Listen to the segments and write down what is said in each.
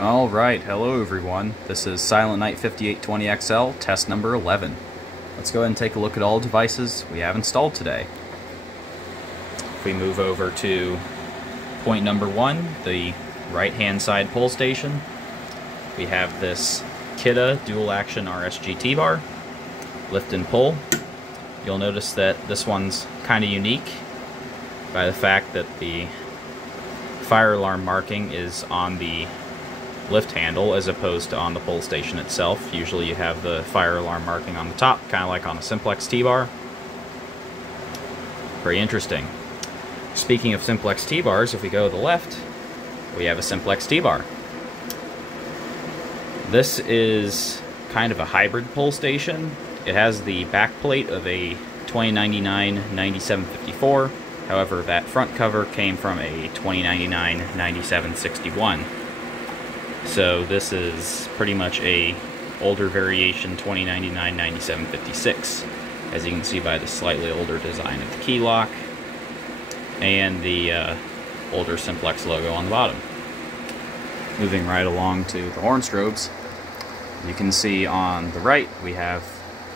Alright, hello everyone. This is Silent Night 5820XL, test number 11. Let's go ahead and take a look at all devices we have installed today. If we move over to point number 1, the right-hand side pull station, we have this Kidda dual action RSGT bar, lift and pull. You'll notice that this one's kind of unique by the fact that the fire alarm marking is on the lift handle as opposed to on the pull station itself. Usually you have the fire alarm marking on the top, kind of like on a simplex T-bar. Very interesting. Speaking of simplex T-bars, if we go to the left, we have a simplex T-bar. This is kind of a hybrid pull station. It has the back plate of a 2099-9754. However, that front cover came from a 2099-9761. So this is pretty much a older variation 2099-9756, as you can see by the slightly older design of the key lock and the older simplex logo on the bottom. Moving right along to the horn strobes, you can see on the right we have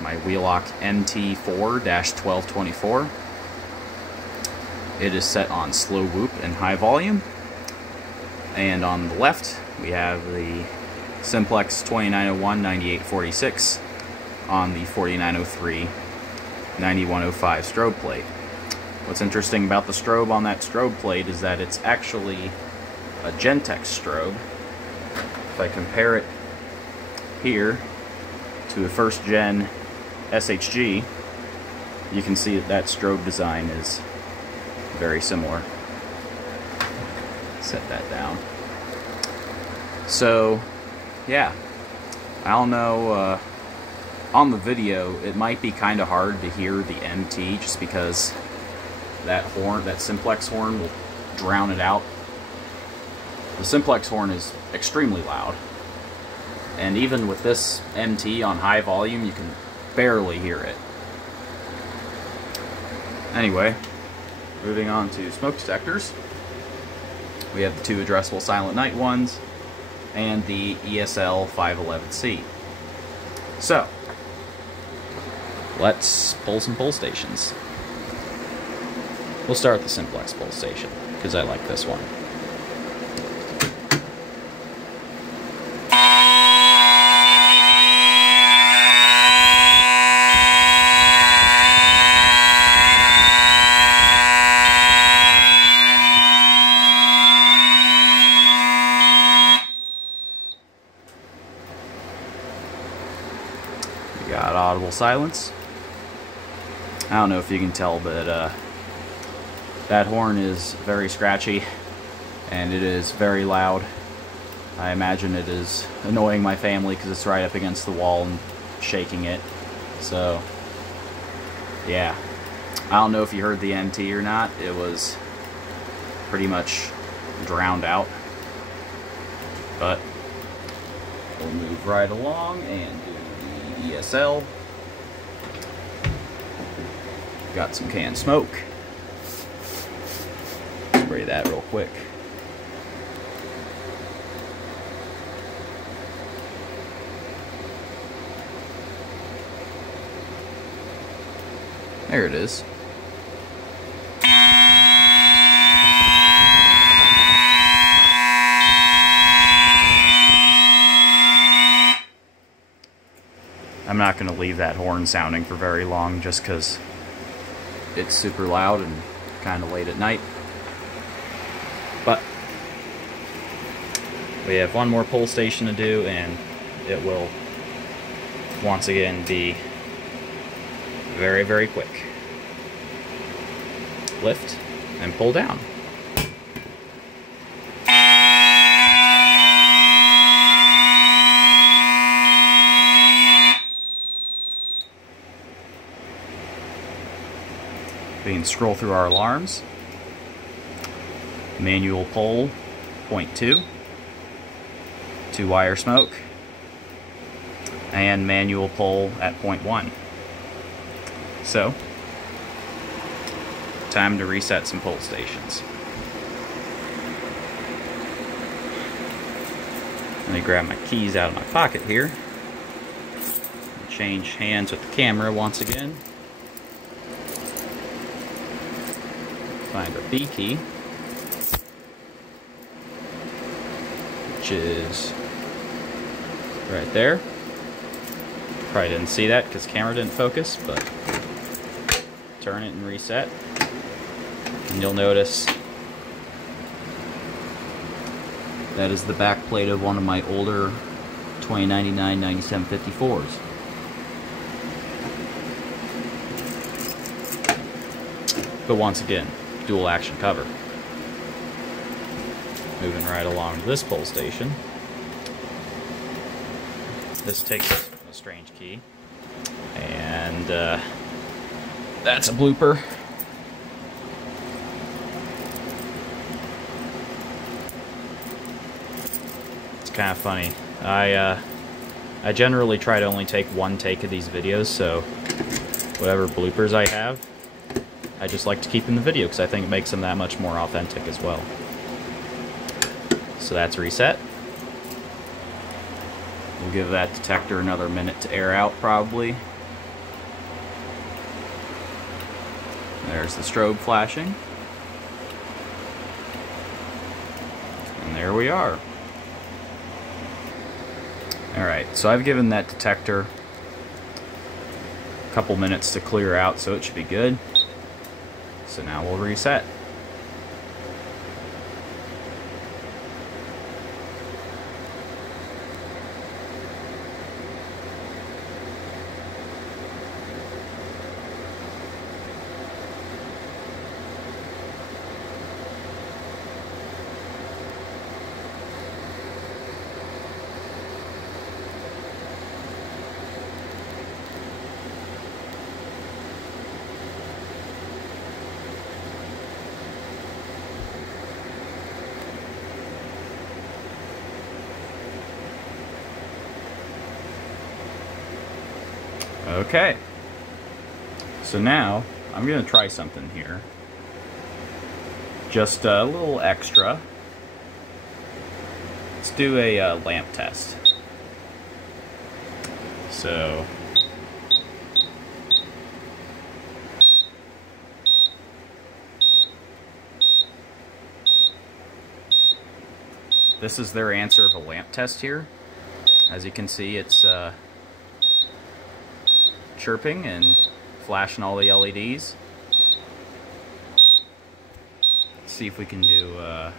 my Wheelock MT4-1224. It is set on slow whoop and high volume. And on the left, we have the Simplex 2901-9846 on the 4903-9105 strobe plate. What's interesting about the strobe on that strobe plate is that it's actually a Gentex strobe. If I compare it here to a first gen SHG, you can see that that strobe design is very similar. Set that down. So, yeah, I don't know, on the video it might be kind of hard to hear the MT just because that horn, that simplex horn, will drown it out. The simplex horn is extremely loud, and even with this MT on high volume you can barely hear it. Anyway, moving on to smoke detectors. We have the two addressable Silent Night ones and the ESL 511C. So, let's pull some pull stations. We'll start with the simplex pull station, because I like this one. Got audible silence. I don't know if you can tell, but that horn is very scratchy and it is very loud. I imagine it is annoying my family because it's right up against the wall and shaking it. So, yeah. I don't know if you heard the MT or not. It was pretty much drowned out. But we'll move right along and do ESL. Got some canned smoke. Spray that real quick. There it is. I'm not going to leave that horn sounding for very long just because it's super loud and kind of late at night. But we have one more pull station to do and it will once again be very, very quick. Lift and pull down. We can scroll through our alarms. Manual pull, 0.2. 2-wire smoke. And manual pull at 0.1. So, time to reset some pull stations. Let me grab my keys out of my pocket here. Change hands with the camera once again. Find our B key, which is right there. Probably didn't see that because the camera didn't focus, but turn it and reset. And you'll notice that is the back plate of one of my older 2099 9754s. But once again, dual action cover. Moving right along to this pull station. This takes a strange key. And that's a blooper. It's kind of funny. I generally try to only take one take of these videos, so whatever bloopers I have, I just like to keep in the video because I think it makes them that much more authentic as well. So that's reset. We'll give that detector another minute to air out probably. There's the strobe flashing. And there we are. Alright, so I've given that detector a couple minutes to clear out, so it should be good. So now we'll reset. Okay, so now I'm going to try something here. Just a little extra. Let's do a lamp test. So, this is their answer of a lamp test here. As you can see, it's chirping and flashing all the LEDs. Let's see if we can do a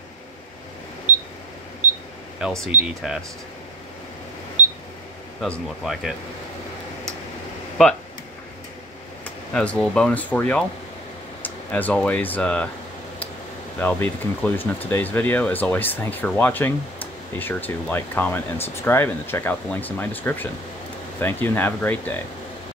LCD test. Doesn't look like it. But that was a little bonus for y'all. As always, that'll be the conclusion of today's video. As always, thank you for watching. Be sure to like, comment, and subscribe, and to check out the links in my description. Thank you and have a great day.